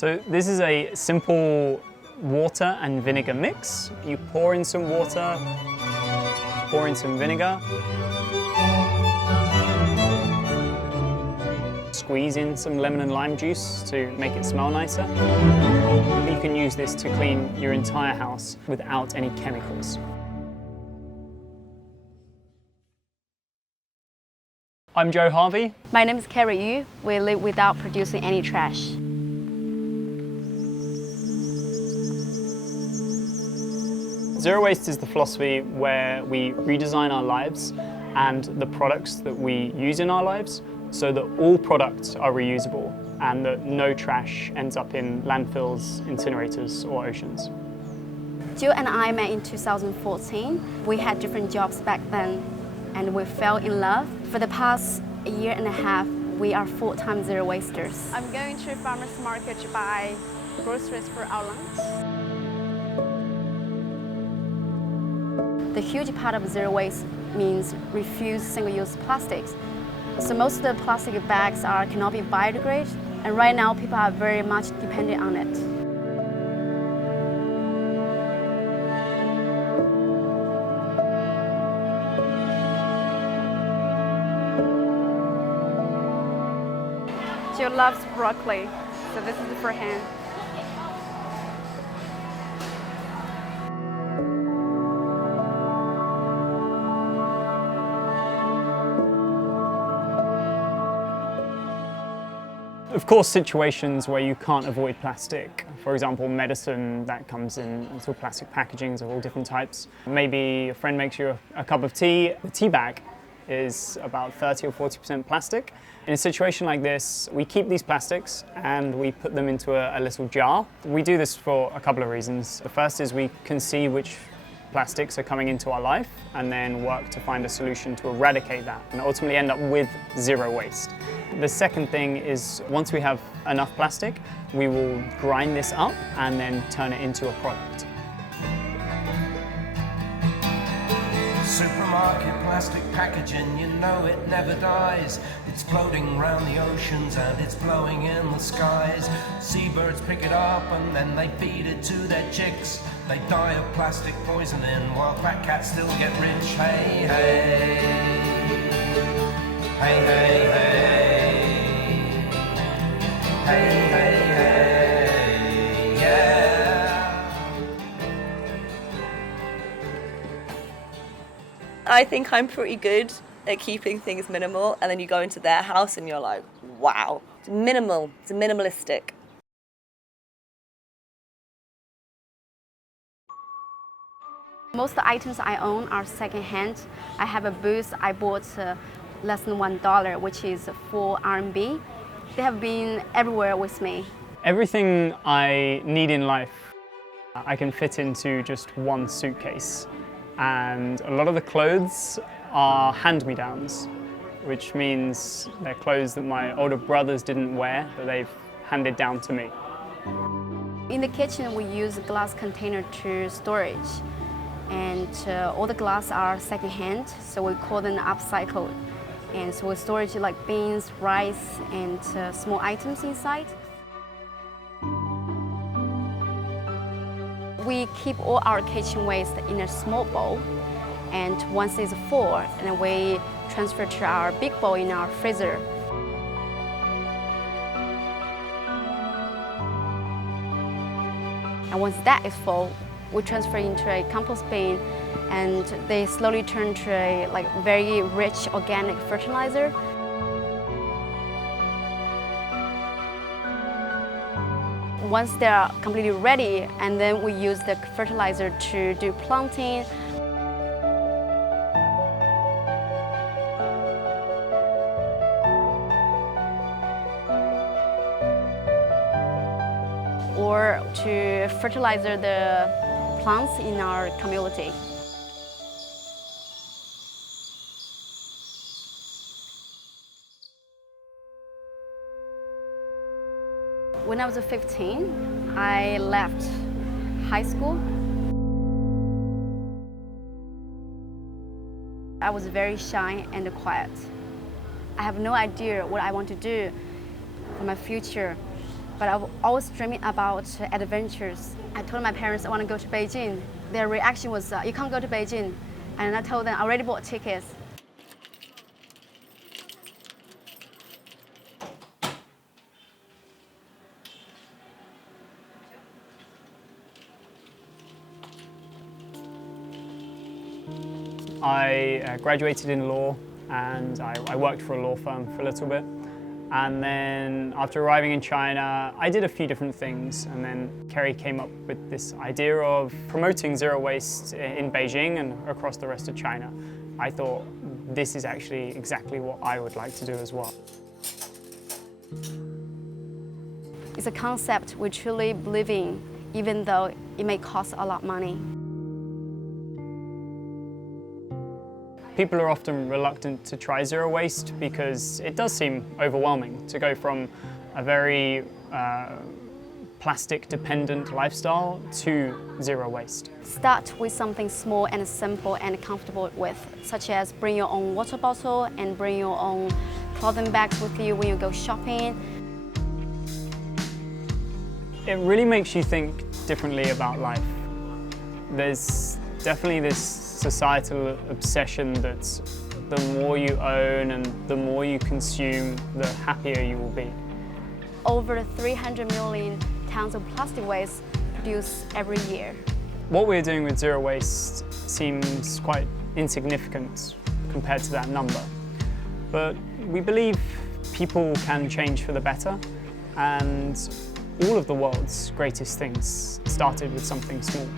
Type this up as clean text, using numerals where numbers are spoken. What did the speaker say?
So this is a simple water and vinegar mix. You pour in some water, pour in some vinegar, squeeze in some lemon and lime juice to make it smell nicer. You can use this to clean your entire house without any chemicals. I'm Joe Harvey. My name is Carrie Yu. We live without producing any trash. Zero waste is the philosophy where we redesign our lives and the products that we use in our lives so that all products are reusable and that no trash ends up in landfills, incinerators or oceans. Joe and I met in 2014. We had different jobs back then and we fell in love. For the past year and a half, we are full-time zero wasters. I'm going to farmers market to buy groceries for our lunch. The huge part of zero waste means refuse single-use plastics. So most of the plastic bags cannot be biodegraded, and right now people are very much dependent on it. Joe loves broccoli, so this is for him. Of course, situations where you can't avoid plastic, for example, medicine that comes in sort of plastic packagings of all different types. Maybe a friend makes you a cup of tea. The tea bag is about 30 or 40% plastic. In a situation like this, we keep these plastics and we put them into a little jar. We do this for a couple of reasons. The first is we can see which plastics are coming into our life and then work to find a solution to eradicate that and ultimately end up with zero waste. The second thing is once we have enough plastic, we will grind this up and then turn it into a product. Supermarket plastic packaging, you know it never dies. It's floating round the oceans and it's blowing in the skies. Seabirds pick it up and then they feed it to their chicks. They die of plastic poisoning while fat cats still get rich. Hey, hey, hey, hey, hey, hey, hey, hey, yeah. I think I'm pretty good at keeping things minimal, and then you go into their house and you're like, wow, it's minimal, it's minimalistic. Most of the items I own are second-hand. I have a booth I bought less than $1, which is 4 RMB. They have been everywhere with me. Everything I need in life, I can fit into just one suitcase. And a lot of the clothes are hand-me-downs, which means they're clothes that my older brothers didn't wear, that they've handed down to me. In the kitchen, we use a glass container to storage. And all the glass are second-hand, so we call them upcycled. And so we storage like beans, rice, and small items inside. We keep all our kitchen waste in a small bowl, and once it's full, then we transfer to our big bowl in our freezer. And once that is full, we transfer into a compost bin, and they slowly turn to a very rich organic fertilizer. Once they are completely ready, and then we use the fertilizer to do planting. Or to fertilize the plants in our community. When I was 15, I left high school. I was very shy and quiet. I have no idea what I want to do for my future. but I was always dreaming about adventures. I told my parents I want to go to Beijing. Their reaction was, you can't go to Beijing. And I told them I already bought tickets. I graduated in law and I worked for a law firm for a little bit. And then after arriving in China, I did a few different things. And then Carrie came up with this idea of promoting zero waste in Beijing and across the rest of China. I thought this is actually exactly what I would like to do as well. It's a concept we truly believe in, even though it may cost a lot of money. People are often reluctant to try zero waste because it does seem overwhelming to go from a very plastic-dependent lifestyle to zero waste. Start with something small and simple and comfortable with, such as bring your own water bottle and bring your own clothing bags with you when you go shopping. It really makes you think differently about life. There's definitely this societal obsession that the more you own and the more you consume, the happier you will be. Over 300 million tons of plastic waste produced every year. What we're doing with zero waste seems quite insignificant compared to that number, but we believe people can change for the better, and all of the world's greatest things started with something small.